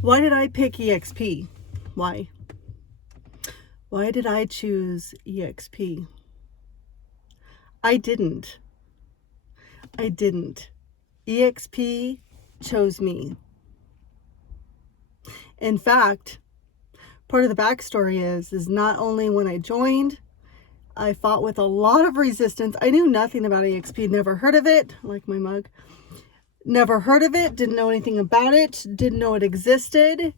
Why did I pick eXp? Why? Why did I choose eXp? I didn't. eXp chose me. In fact, part of the backstory is not only when I joined, I fought with a lot of resistance. I knew nothing about eXp, never heard of it, like my mug. Never heard of it, didn't know anything about it, didn't know it existed.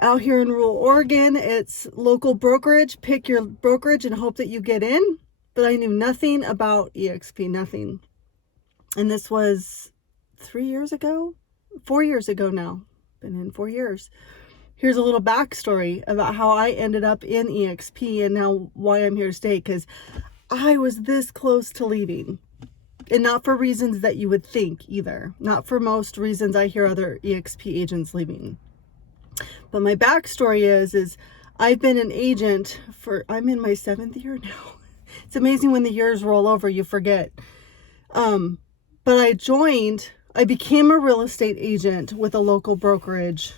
Out here in rural Oregon, it's local brokerage. Pick your brokerage and hope that you get in. But I knew nothing about eXp, nothing. And this was 4 years ago now. Been in 4 years. Here's a little backstory about how I ended up in eXp and now why I'm here to stay, because I was this close to leaving. And not for reasons that you would think either. Not for most reasons I hear other eXp agents leaving. But my backstory is I've been an agent I'm in my 7th year now. It's amazing when the years roll over, you forget. But I became a real estate agent with a local brokerage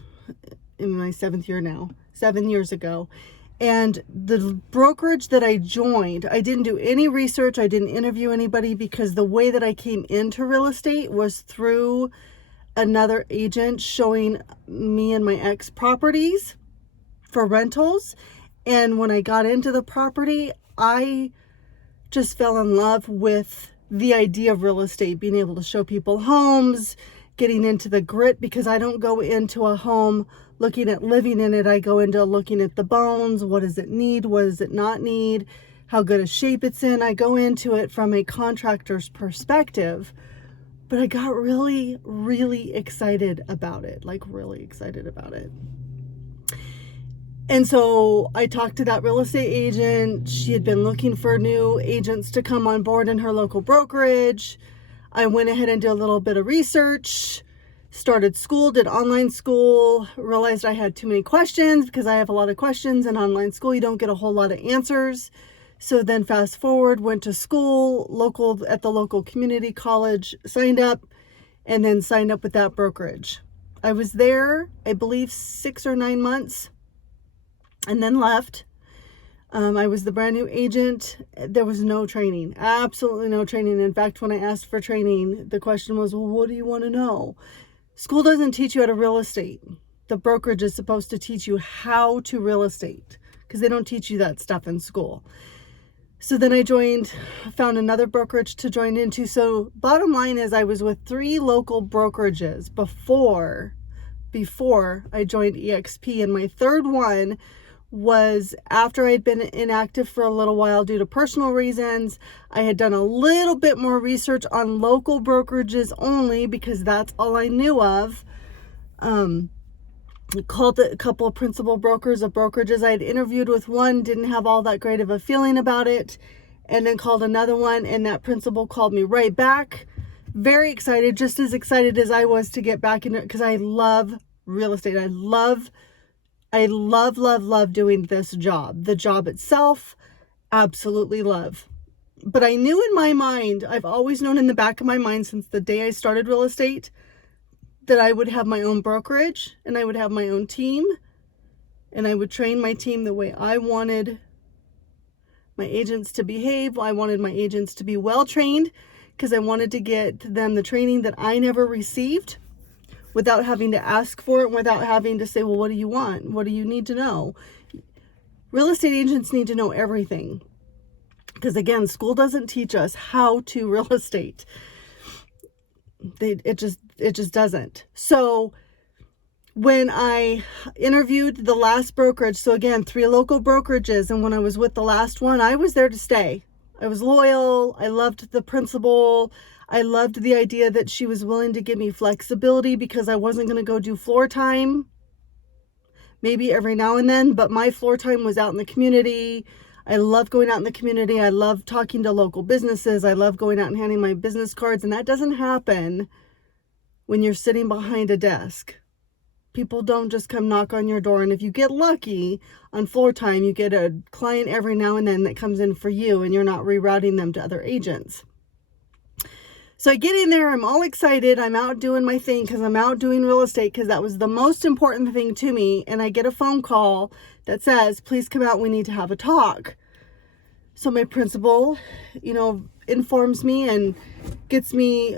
in my 7th year now, 7 years ago. And the brokerage that I joined, I didn't do any research. I didn't interview anybody, because the way that I came into real estate was through another agent showing me and my ex properties for rentals. And when I got into the property, I just fell in love with the idea of real estate, being able to show people homes, getting into the grit, because I don't go into a home looking at living in it. I go into looking at the bones. What does it need? What does it not need? How good a shape it's in. I go into it from a contractor's perspective. But I got really, really excited about it, And so I talked to that real estate agent. She had been looking for new agents to come on board in her local brokerage. I went ahead and did a little bit of research, started school, did online school, realized I had too many questions, because I have a lot of questions. In online school, you don't get a whole lot of answers. So then fast forward, went to school, at the local community college, signed up, and then signed up with that brokerage. I was there, I believe, 6 or 9 months, and then left. I was the brand new agent. There was no training, absolutely no training. In fact, when I asked for training, the question was, well, what do you want to know? School doesn't teach you how to real estate. The brokerage is supposed to teach you how to real estate, because they don't teach you that stuff in school. So then I found another brokerage to join into. So bottom line is I was with 3 local brokerages before I joined eXp. And my third one was after I'd been inactive for a little while due to personal reasons. I had done a little bit more research on local brokerages only, because that's all I knew of. Called a couple of principal brokers of brokerages. I had interviewed with one, didn't have all that great of a feeling about it, and then called another one, and that principal called me right back. Very excited, just as excited as I was to get back in it, because I love real estate. I love doing this job. The job itself, absolutely love. But I knew in my mind, I've always known in the back of my mind since the day I started real estate, that I would have my own brokerage and I would have my own team, and I would train my team the way I wanted my agents to behave. I wanted my agents to be well trained, because I wanted to get them the training that I never received, without having to ask for it, without having to say, well, what do you want? What do you need to know? Real estate agents need to know everything, because again, school doesn't teach us how to real estate. It just doesn't. So when I interviewed the last brokerage, so again, 3 local brokerages, and when I was with the last one, I was there to stay. I was loyal. I loved the principal. I loved the idea that she was willing to give me flexibility, because I wasn't going to go do floor time, maybe every now and then, but my floor time was out in the community. I love going out in the community. I love talking to local businesses. I love going out and handing my business cards. And that doesn't happen when you're sitting behind a desk. People don't just come knock on your door. And if you get lucky on floor time, you get a client every now and then that comes in for you, and you're not rerouting them to other agents. So I get in there, I'm all excited. I'm out doing my thing because I'm out doing real estate because that was the most important thing to me. And I get a phone call that says, please come out, we need to have a talk. So my principal, informs me and gets me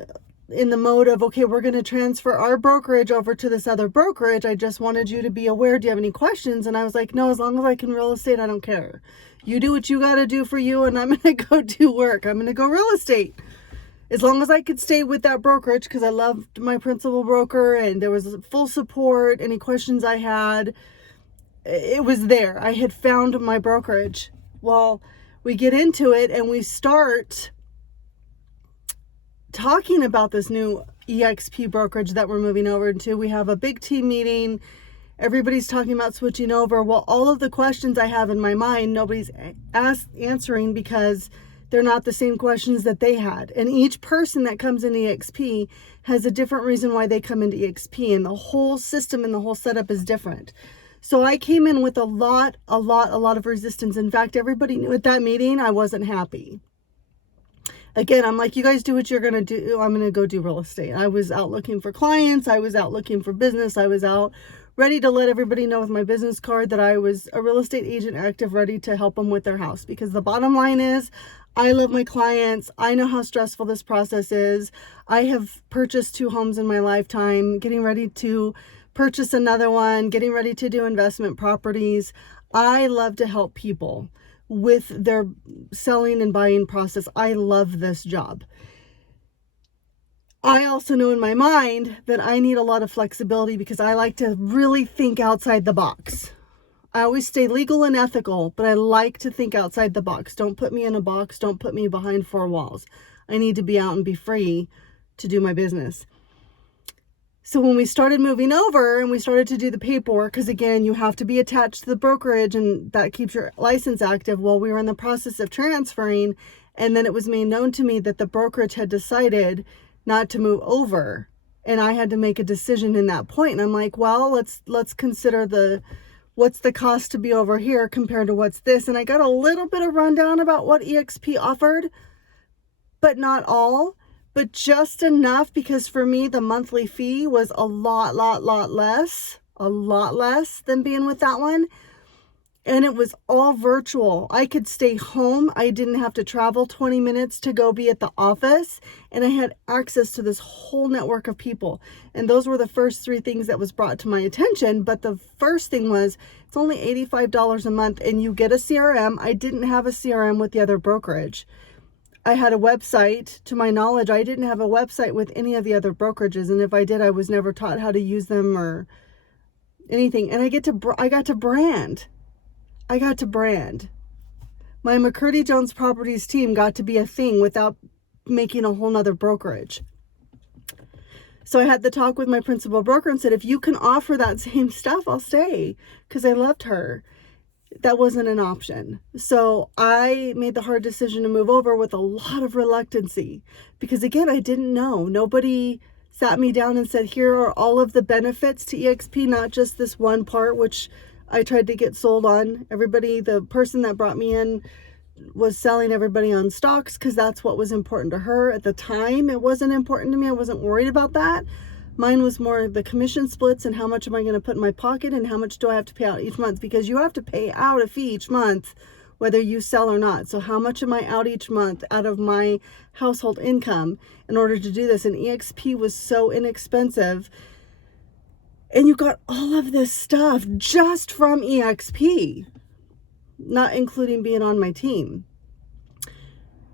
in the mode of, okay, we're going to transfer our brokerage over to this other brokerage. I just wanted you to be aware. Do you have any questions? And I was like, no, as long as I can real estate, I don't care. You do what you got to do for you, and I'm going to go do work. I'm going to go real estate. As long as I could stay with that brokerage, because I loved my principal broker and there was full support. Any questions I had, it was there. I had found my brokerage. Well, we get into it and we start talking about this new eXp brokerage that we're moving over to. We have a big team meeting. Everybody's talking about switching over. Well, all of the questions I have in my mind, nobody's answering because they're not the same questions that they had. And each person that comes into eXp has a different reason why they come into eXp, and the whole system and the whole setup is different. So I came in with a lot of resistance. In fact, everybody knew at that meeting I wasn't happy. Again, I'm like, you guys do what you're going to do. I'm going to go do real estate. I was out looking for clients. I was out looking for business. I was out ready to let everybody know with my business card that I was a real estate agent active, ready to help them with their house. Because the bottom line is, I love my clients. I know how stressful this process is. I have purchased 2 homes in my lifetime, getting ready to purchase another one, getting ready to do investment properties. I love to help people with their selling and buying process. I love this job. I also know in my mind that I need a lot of flexibility because I like to really think outside the box. I always stay legal and ethical, but I like to think outside the box. Don't put me in a box. Don't put me behind 4 walls. I need to be out and be free to do my business. So when we started moving over and we started to do the paperwork, because again, you have to be attached to the brokerage and that keeps your license active. Well, we were in the process of transferring, and then it was made known to me that the brokerage had decided not to move over, and I had to make a decision in that point. And I'm like, well, let's consider what's the cost to be over here compared to what's this. And I got a little bit of rundown about what eXp offered, but not all, but just enough, because for me, the monthly fee was a lot less than being with that one. And it was all virtual. I could stay home. I didn't have to travel 20 minutes to go be at the office. And I had access to this whole network of people. And those were the first 3 things that was brought to my attention. But the first thing was, it's only $85 a month and you get a CRM. I didn't have a CRM with the other brokerage. I had a website. To my knowledge, I didn't have a website with any of the other brokerages. And if I did, I was never taught how to use them or anything. And I got to brand. My McCurdy-Jones properties team got to be a thing without making a whole nother brokerage. So I had the talk with my principal broker and said, if you can offer that same stuff, I'll stay, because I loved her. That wasn't an option. So I made the hard decision to move over with a lot of reluctancy, because again, I didn't know. Nobody sat me down and said, here are all of the benefits to eXp, not just this one part, which I tried to get sold on. Everybody, the person that brought me in was selling everybody on stocks because that's what was important to her at the time. It wasn't important to me. I wasn't worried about that. Mine was more the commission splits and how much am I going to put in my pocket and how much do I have to pay out each month, because you have to pay out a fee each month whether you sell or not. So how much am I out each month out of my household income in order to do this? And eXp was so inexpensive. And you got all of this stuff just from eXp, not including being on my team.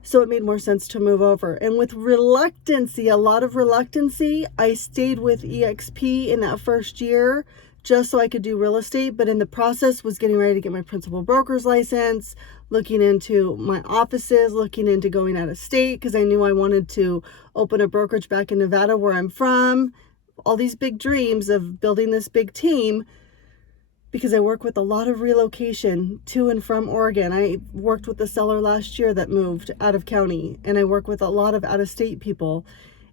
So it made more sense to move over. And with reluctancy, a lot of reluctancy, I stayed with eXp in that first year just so I could do real estate. But in the process was getting ready to get my principal broker's license, looking into my offices, looking into going out of state because I knew I wanted to open a brokerage back in Nevada where I'm from. All these big dreams of building this big team, because I work with a lot of relocation to and from Oregon. I worked with the seller last year that moved out of county, and I work with a lot of out-of-state people,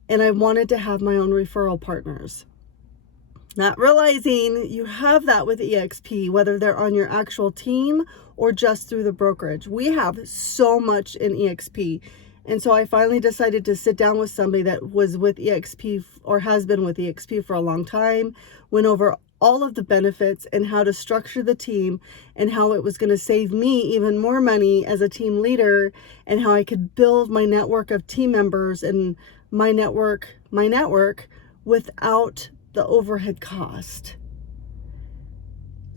and I wanted to have my own referral partners. Not realizing you have that with eXp, whether they're on your actual team or just through the brokerage. We have so much in eXp. And so I finally decided to sit down with somebody that was with eXp or has been with eXp for a long time, went over all of the benefits and how to structure the team and how it was going to save me even more money as a team leader, and how I could build my network of team members and my network without the overhead cost.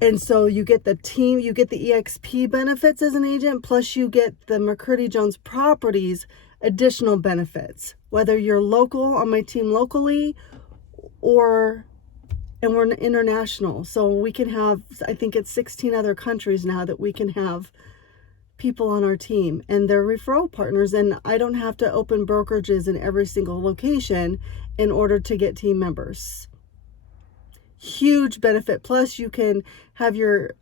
And so you get the team, you get the eXp benefits as an agent, plus you get the McCurdy-Jones properties additional benefits, whether you're local on my team locally and we're international. So we can have, I think it's 16 other countries now that we can have people on our team, and they're referral partners, and I don't have to open brokerages in every single location in order to get team members. Huge benefit. Plus you can have your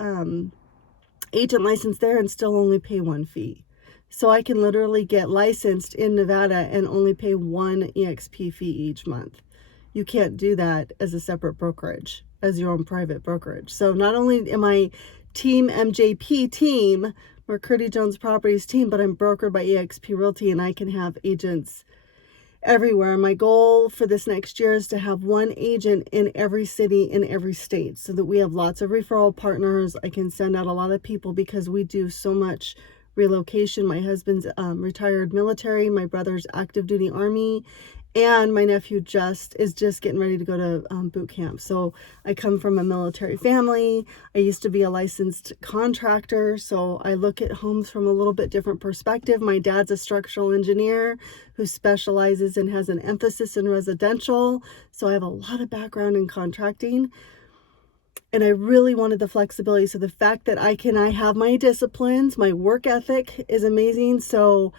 agent license there and still only pay one fee. So I can literally get licensed in Nevada and only pay one eXp fee each month. You can't do that as a separate brokerage, as your own private brokerage. So not only am I team MJP team, McCurdy-Jones Properties team, but I'm brokered by eXp Realty, and I can have agents everywhere. My goal for this next year is to have one agent in every city in every state, so that we have lots of referral partners. I can send out a lot of people because we do so much relocation. My husband's retired military, my brother's active duty Army, and my nephew is just getting ready to go to boot camp. So I come from a military family. I used to be a licensed contractor, so I look at homes from a little bit different perspective. My dad's a structural engineer who specializes and has an emphasis in residential. So I have a lot of background in contracting. And I really wanted the flexibility. So the fact that I have my disciplines, my work ethic is amazing. So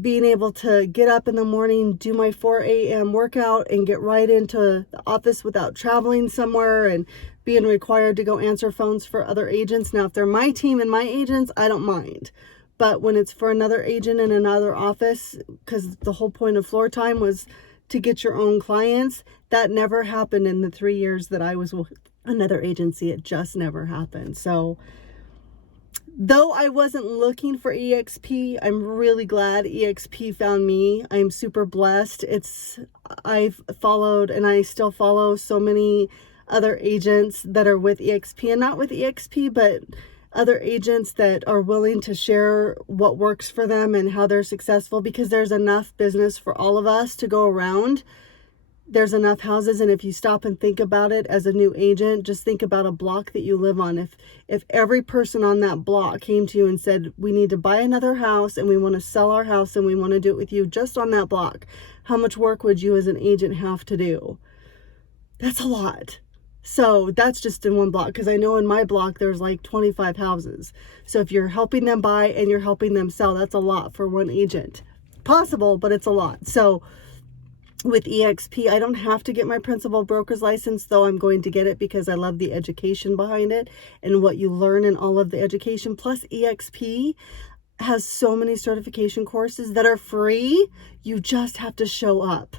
being able to get up in the morning, do my 4 a.m. workout, and get right into the office without traveling somewhere and being required to go answer phones for other agents. Now, if they're my team and my agents, I don't mind. But when it's for another agent in another office, because the whole point of floor time was to get your own clients, that never happened in the 3 years that I was with another agency. It just never happened. So though I wasn't looking for eXp, I'm really glad eXp found me. I'm super blessed. I've followed, and I still follow, so many other agents that are with eXp, and not with eXp, but other agents that are willing to share what works for them and how they're successful, because there's enough business for all of us to go around. There's enough houses, and if you stop and think about it as a new agent, just think about a block that you live on. If every person on that block came to you and said, we need to buy another house and we want to sell our house and we want to do it with you just on that block, how much work would you as an agent have to do? That's a lot. So that's just in one block, because I know in my block there's like 25 houses. So if you're helping them buy and you're helping them sell, that's a lot for one agent. Possible, but it's a lot. So with eXp, I don't have to get my principal broker's license, though I'm going to get it because I love the education behind it and what you learn in all of the education. Plus, eXp has so many certification courses that are free. You just have to show up.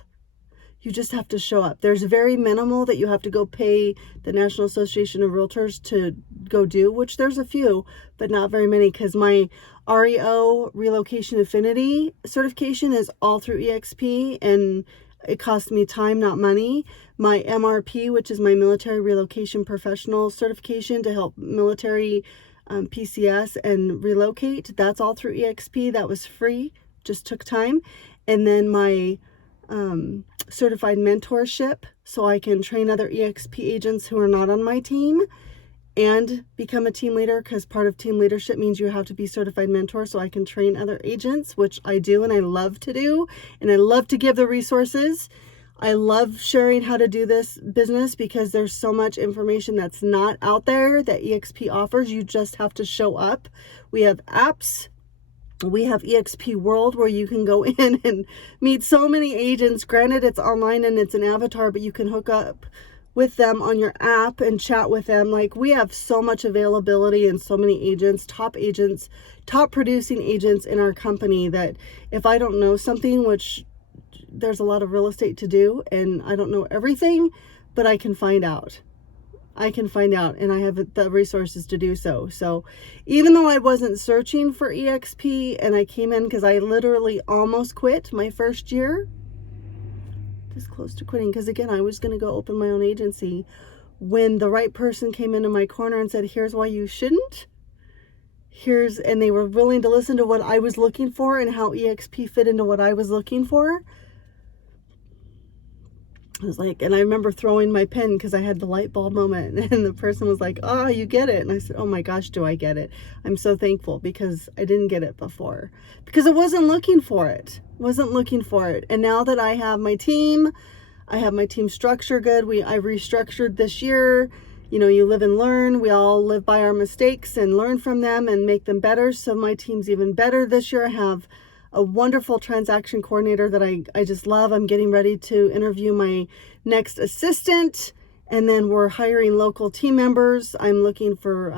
You just have to show up. There's very minimal that you have to go pay the National Association of Realtors to go do, which there's a few, but not very many, because my REO, Relocation Affinity certification, is all through eXp, and it cost me time, not money. My MRP, which is my Military Relocation Professional certification to help military PCS and relocate, that's all through eXp. That was free, just took time. And then my certified mentorship, so I can train other eXp agents who are not on my team and become a team leader, because part of team leadership means you have to be certified mentor, so I can train other agents, which I do and I love to do, and I love to give the resources. I love sharing how to do this business because there's so much information that's not out there that eXp offers. You just have to show up. We have apps. We have eXp World, where you can go in and meet so many agents. Granted, it's online and it's an avatar, but you can hook up with them on your app and chat with them. Like, we have so much availability and so many agents, top producing agents in our company, that if I don't know something, which there's a lot of real estate to do and I don't know everything, but I can find out. I can find out, and I have the resources to do so. So even though I wasn't searching for eXp and I came in because I literally almost quit my first year, this close to quitting, because again, I was going to go open my own agency, when the right person came into my corner and said, here's why you shouldn't, and they were willing to listen to what I was looking for and how eXp fit into what I was looking for. I was like, and I remember throwing my pen because I had the light bulb moment, and the person was like, oh, you get it. And I said, oh my gosh, do I get it? I'm so thankful, because I didn't get it before, because I wasn't looking for it. And now that I have my team, I have my team structure good. I restructured this year. You know, you live and learn. We all live by our mistakes and learn from them and make them better. So my team's even better this year. I have a wonderful transaction coordinator that I just love. I'm getting ready to interview my next assistant, and then we're hiring local team members. I'm looking for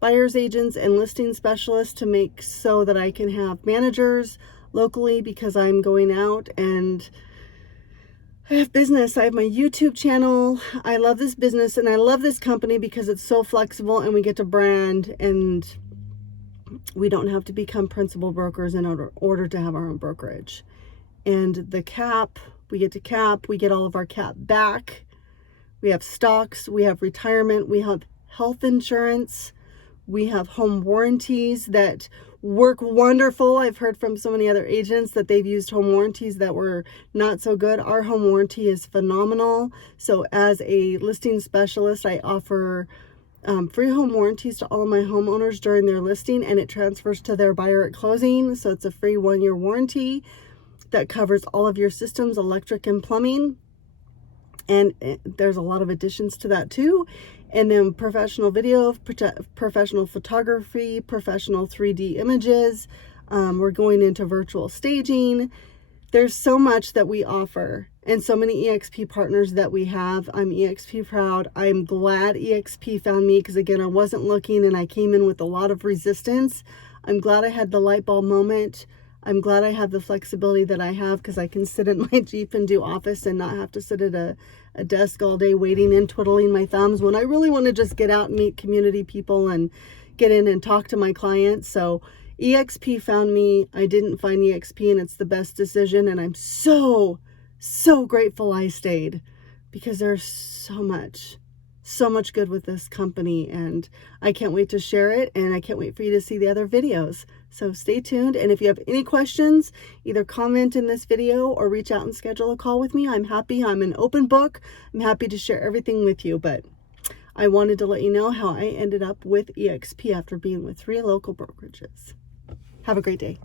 buyer's agents and listing specialists to make so that I can have managers locally, because I'm going out and I have business. I have my YouTube channel. I love this business and I love this company because it's so flexible, and we get to brand, and we don't have to become principal brokers in order to have our own brokerage. And the cap, we get all of our cap back. We have stocks, we have retirement, we have health insurance, we have home warranties that work wonderful. I've heard from so many other agents that they've used home warranties that were not so good. Our home warranty is phenomenal. So as a listing specialist, I offer free home warranties to all of my homeowners during their listing, and it transfers to their buyer at closing. So it's a free 1-year warranty that covers all of your systems, electric and plumbing. And there's a lot of additions to that too. And then professional video, professional photography, professional 3D images. We're going into virtual staging. There's so much that we offer, and so many eXp partners that we have. I'm eXp proud. I'm glad eXp found me, because again, I wasn't looking and I came in with a lot of resistance. I'm glad I had the light bulb moment. I'm glad I have the flexibility that I have, because I can sit in my Jeep and do office and not have to sit at a desk all day waiting and twiddling my thumbs, when I really want to just get out and meet community people and get in and talk to my clients. So eXp found me. I didn't find eXp, and it's the best decision. And I'm so grateful I stayed, because there's so much good with this company, and I can't wait to share it, and I can't wait for you to see the other videos. So stay tuned, and if you have any questions, either comment in this video or reach out and schedule a call with me. I'm an open book. I'm happy to share everything with you, but I wanted to let you know how I ended up with eXp after being with 3 local brokerages. Have a great day.